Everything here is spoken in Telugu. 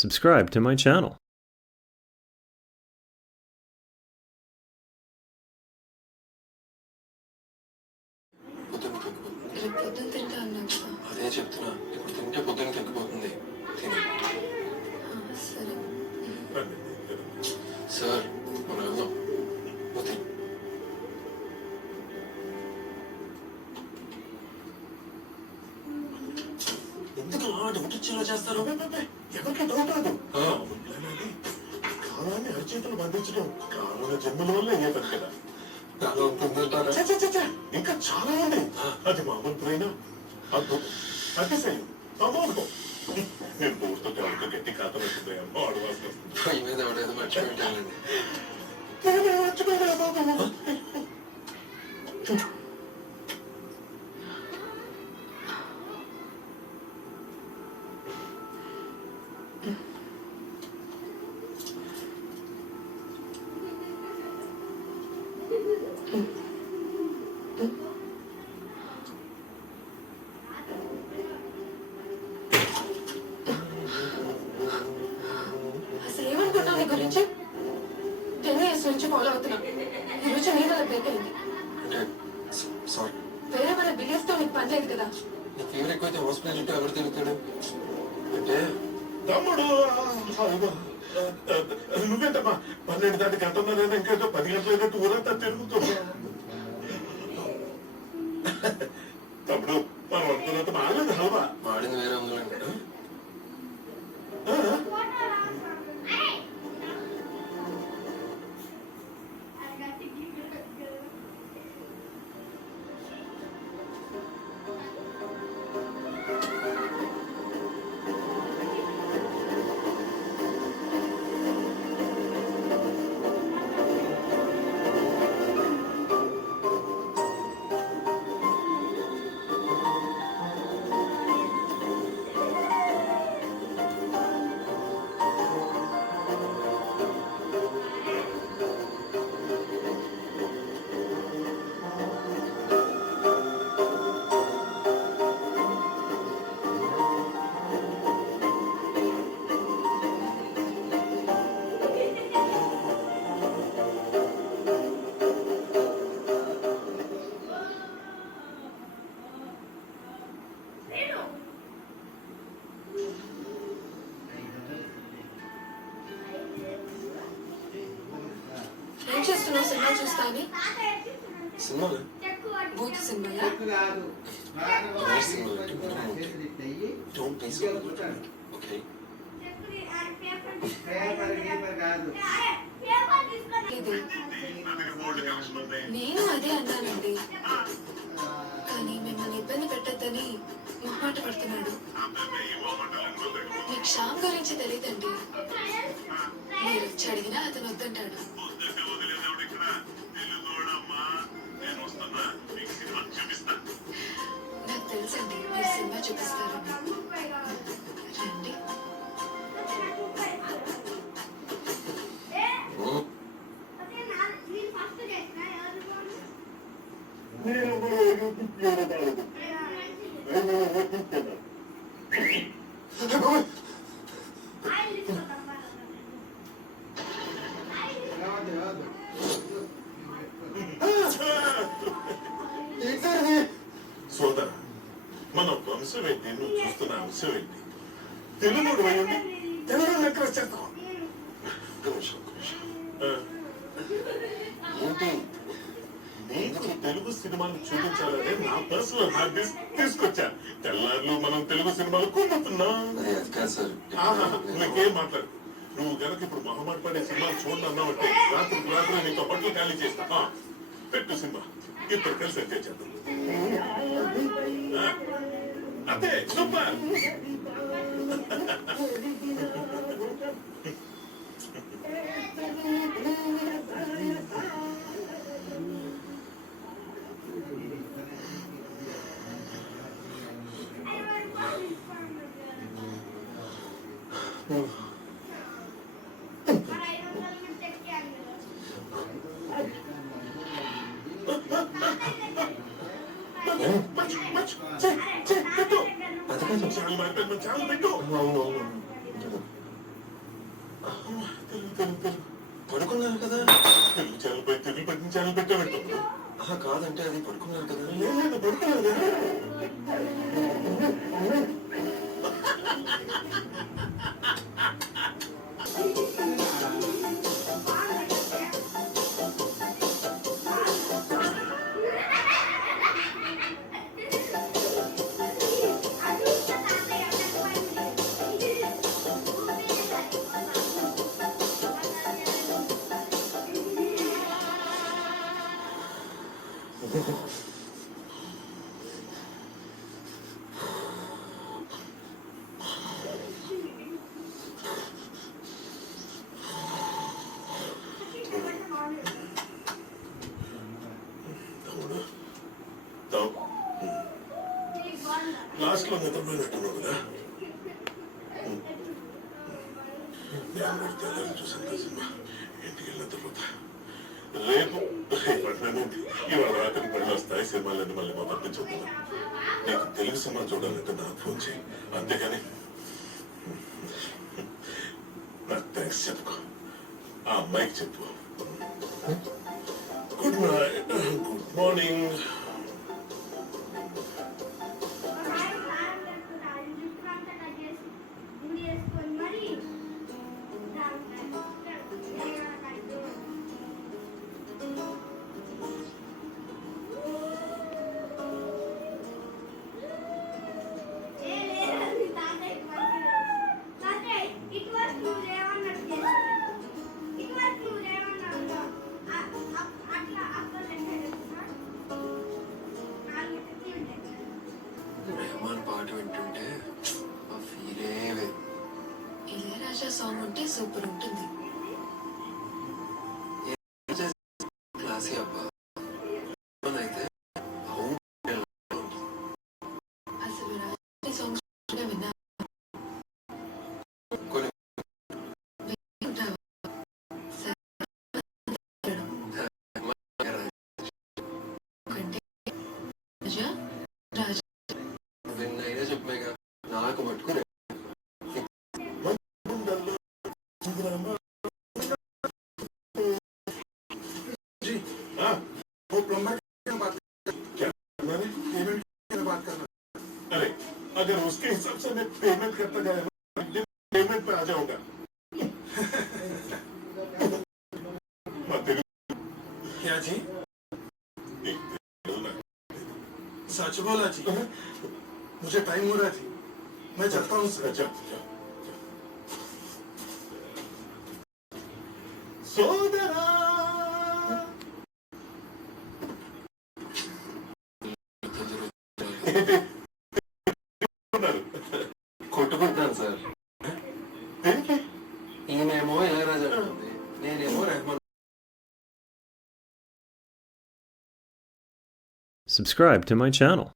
subscribe to my channel. అదే చెప్తున్నా, ఇప్పుడు తింటే పొద్దున్న తగ్గిపోతుంది. సార్ మనం వెళ్దాం. ఎందుకు డౌట్ ఇచ్చేలా చేస్తారు? ఎవరికి డౌట్ రాదు. కాలాన్ని అరచేతులు బంధించడం కాలంలో జన్మల వల్ల అయ్యే పని కదా. ఇంకా చాలా ఉంది. అది మామూలు ప్రేమ అద్భుతం, అతిశయం, అమోఘం. నేను బోర్తో ఎవరితో గట్టి ఖాతా పెట్టుకున్నాయమ్మా అడవాల్సి వస్తుంది. మీద ఎవడేదో మర్చిపోయింటానండి. మర్చిపోయా బాబు. అసలు ఏమనుకుంటున్నావు నీ గురించి? 10 years నుంచి ఫాలో అవుతున్నా. ఈ రోజు నీ వల్ల బ్రేక్ అయింది. వేరే వాళ్ళ బిలీఫ్ తో నీకు పని లేదు కదా. నీ ఫీవర్ ఎక్కువైతే హాస్పిటల్ చుట్టూ ఎవరు తిరుగుతాడు అంటే? తమ్ముడు నువ్వేంటమ్మా 12 దాటి గంటన్నరైనా ఇంకేదో 10 గంటలైనట్టు ఊరంతా తిరుగుతున్నా. తమ్ముడు మనం అనుకున్నంత మాడలేదు హల్వా. మాడింది వేరే ఉందండి. ఏం చేస్తున్నావు? సినిమా చూస్తా అని. సినిమా బూత్ సినిమాయా? నేను అదే అన్నానండి, కానీ మిమ్మల్ని ఇబ్బంది పెట్టద్దని మొహమాట పడుతున్నాడు. మీకు శ్యామ్ గురించి తెలియదండి. మీరు వచ్చి అడిగినా అతను వద్దంటాడు. నాకు తెలుసండి మీరు సినిమా చూపిస్తారు. రండి. సోదర, మన వంశం ఏంటి? నువ్వు చూస్తున్న అంశం ఏంటి? తెలుగు అయ్యండి, తెలుగు లెక్క వచ్చేస్తాం. నీకు తెలుగు సినిమాలు చూపించాలనే నా పర్సనల్ హార్డ్ డిస్క్ తీసుకొచ్చా. తెల్లార్లు మనం తెలుగు సినిమాలు కుమ్ముతున్నాం. నీకేం మాట్లాడు. నువ్వు గనక ఇప్పుడు మొహమాట పడే సినిమాలు చూడన్నావంటే రాత్రి నీతో బట్టలు ఖాళీ చేస్తా. పెట్టు సినిమా, ఇద్దరు కలిసి ఎంజాయ్ చేద్దాం. అదే సూపర్. ఛానల్ పెట్టాడు. ఆహా, కాదంటే అది పడుకున్నారు కదా. లేదు పడుకోలేదు. లాస్ట్ లో నిద్రపోయినట్టున్నావు కదా. నేను కూడా తెల్లారి చూసాను సినిమా. ఇంటికి వెళ్ళిన తర్వాత రేపు ఇవాళ రాత్రి పళ్ళు వస్తాయి. సినిమాలన్నీ మళ్ళీ మొదటి చూద్దాం. నీకు తెలుగు సినిమా చూడాలంటే నాకు ఫోన్ చేయి. అంతేగాని నాకు థ్యాంక్స్ చెప్పుకో. ఆ అమ్మాయికి చెప్పు. Good night, good morning. Rahman పాట వింటుంటే ఆ ఫీలే వేరు. ఇళయరాజా సాంగ్ ఉంటే సూపర్ ఉంటుంది. క్లాసీ అబ్బా. అయితే అసలు రాజా సాంగ్స్ విన్నా కొన్ని వింటావా? కంటే రాజా రాజా విన్నైనా చెప్పాగా. నాకు మట్టుకు अरे अगर उसके हिसाब से मैं पेमेंट करता गया पेमेंट पे आ जाऊंगा. क्या जी? सच बोला जी. मुझे टाइम हो रहा है जी. मैं चलता हूँ सर. अच्छा సోదరా కొట్టుకుంటున్నాను సార్. దేనికి? ఈయనేమో ఇళయరాజా అంటుంది, నేనేమో Rahman. Subscribe to my channel.